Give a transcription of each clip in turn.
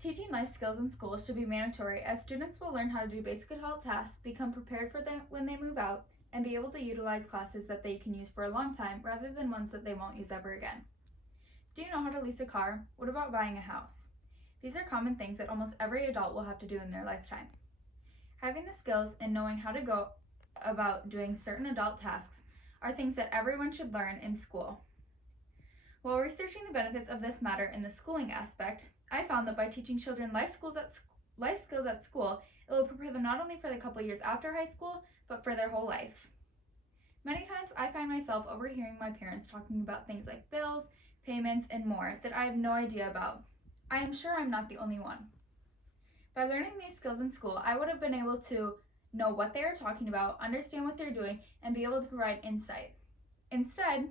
Teaching life skills in school should be mandatory, as students will learn how to do basic adult tasks, become prepared for them when they move out, and be able to utilize classes that they can use for a long time rather than ones that they won't use ever again. Do you know how to lease a car? What about buying a house? These are common things that almost every adult will have to do in their lifetime. Having the skills and knowing how to go about doing certain adult tasks are things that everyone should learn in school. While researching the benefits of this matter in the schooling aspect, I found that by teaching children life skills at school, it will prepare them not only for the couple years after high school, but for their whole life. Many times I find myself overhearing my parents talking about things like bills, payments, and more that I have no idea about. I am sure I'm not the only one. By learning these skills in school, I would have been able to know what they are talking about, understand what they're doing, and be able to provide insight. Instead,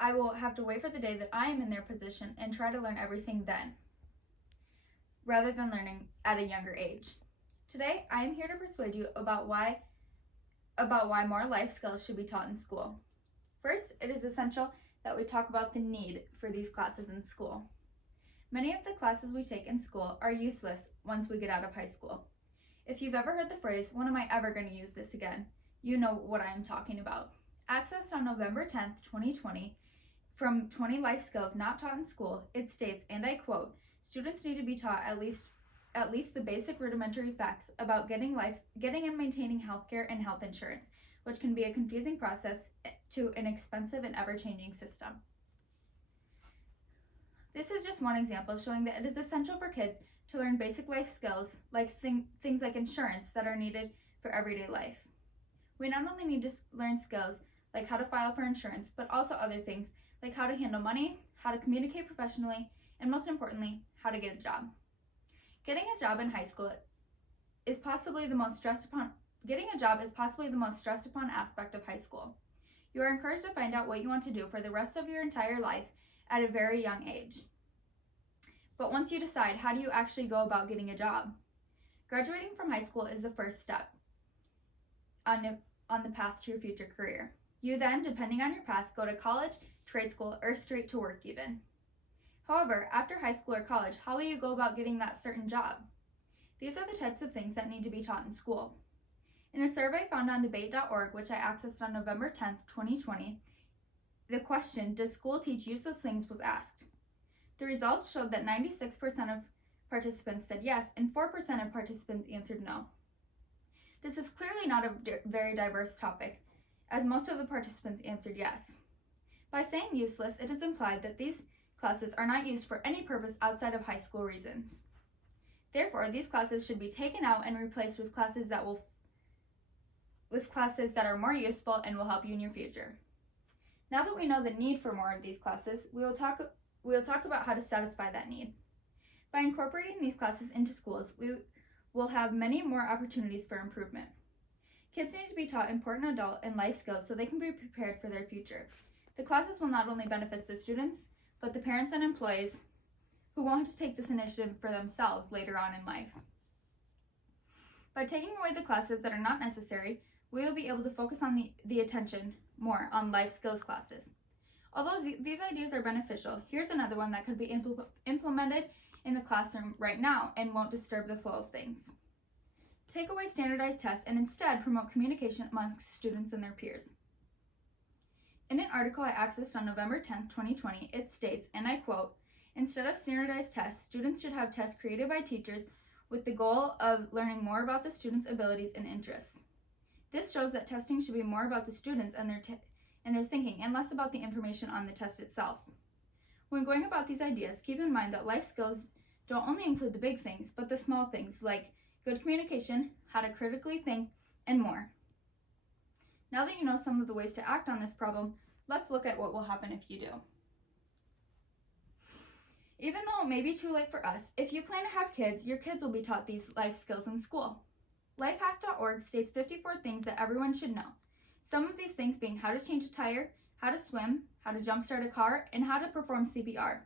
I will have to wait for the day that I am in their position and try to learn everything then, rather than learning at a younger age. Today, I am here to persuade you about why more life skills should be taught in school. First, it is essential that we talk about the need for these classes in school. Many of the classes we take in school are useless once we get out of high school. If you've ever heard the phrase, "when am I ever going to use this again?" you know what I am talking about. Accessed on November 10th, 2020, from 20 life skills not taught in school, it states, and I quote, "Students need to be taught at least the basic rudimentary facts about getting and maintaining healthcare and health insurance, which can be a confusing process to an expensive and ever-changing system." This is just one example showing that it is essential for kids to learn basic life skills like things like insurance that are needed for everyday life. We not only need to learn skills like how to file for insurance, but also other things like how to handle money, how to communicate professionally, and most importantly, how to get a job. Getting a job in high school is possibly the most stressed upon aspect of high school. You are encouraged to find out what you want to do for the rest of your entire life at a very young age. But once you decide, how do you actually go about getting a job? Graduating from high school is the first step on the path to your future career. You then, depending on your path, go to college, trade school, or straight to work even. However, after high school or college, how will you go about getting that certain job? These are the types of things that need to be taught in school. In a survey found on debate.org, which I accessed on November 10th, 2020, the question, "Does school teach useless things?" was asked. The results showed that 96% of participants said yes, and 4% of participants answered no. This is clearly not a very diverse topic, as most of the participants answered yes. By saying useless, it is implied that these classes are not used for any purpose outside of high school reasons. Therefore, these classes should be taken out and replaced with classes that are more useful and will help you in your future. Now that we know the need for more of these classes, we will talk about how to satisfy that need. By incorporating these classes into schools, we will have many more opportunities for improvement. Kids need to be taught important adult and life skills so they can be prepared for their future. The classes will not only benefit the students, but the parents and employees who won't have to take this initiative for themselves later on in life. By taking away the classes that are not necessary, we will be able to focus on the attention more on life skills classes. Although these ideas are beneficial, here's another one that could be implemented in the classroom right now and won't disturb the flow of things. Take away standardized tests and instead promote communication amongst students and their peers. In an article I accessed on November 10th, 2020, it states, and I quote, "Instead of standardized tests, students should have tests created by teachers with the goal of learning more about the students' abilities and interests. This shows that testing should be more about the students and their thinking and less about the information on the test itself. When going about these ideas, keep in mind that life skills don't only include the big things, but the small things like good communication, how to critically think, and more. Now that you know some of the ways to act on this problem, let's look at what will happen if you do. Even though it may be too late for us, if you plan to have kids, your kids will be taught these life skills in school. Lifehack.org states 54 things that everyone should know. Some of these things being how to change a tire, how to swim, how to jumpstart a car, and how to perform CPR.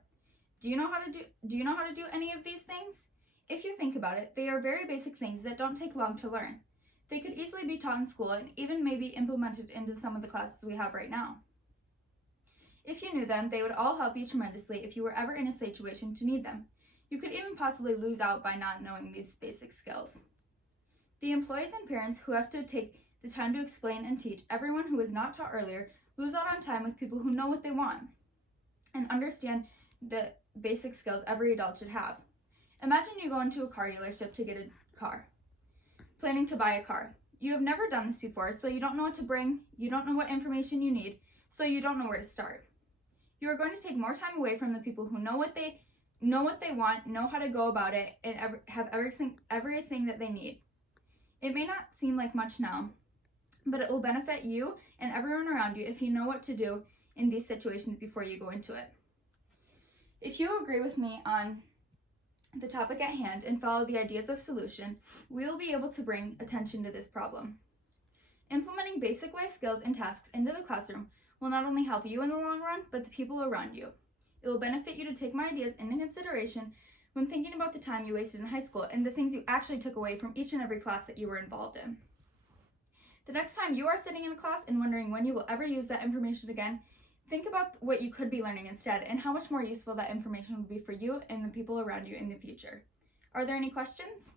Do you know how to do any of these things? If you think about it, they are very basic things that don't take long to learn. They could easily be taught in school and even maybe implemented into some of the classes we have right now. If you knew them, they would all help you tremendously if you were ever in a situation to need them. You could even possibly lose out by not knowing these basic skills. The employees and parents who have to take the time to explain and teach everyone who was not taught earlier lose out on time with people who know what they want and understand the basic skills every adult should have. Imagine you go into a car dealership to get a car, planning to buy a car. You have never done this before, so you don't know what to bring, you don't know what information you need, so you don't know where to start. You are going to take more time away from the people who know what they want, know how to go about it, and have everything that they need. It may not seem like much now, but it will benefit you and everyone around you if you know what to do in these situations before you go into it. If you agree with me on the topic at hand and follow the ideas of solution, we will be able to bring attention to this problem. Implementing basic life skills and tasks into the classroom will not only help you in the long run, but the people around you. It will benefit you to take my ideas into consideration when thinking about the time you wasted in high school and the things you actually took away from each and every class that you were involved in. The next time you are sitting in a class and wondering when you will ever use that information again, think about what you could be learning instead and how much more useful that information will be for you and the people around you in the future. Are there any questions?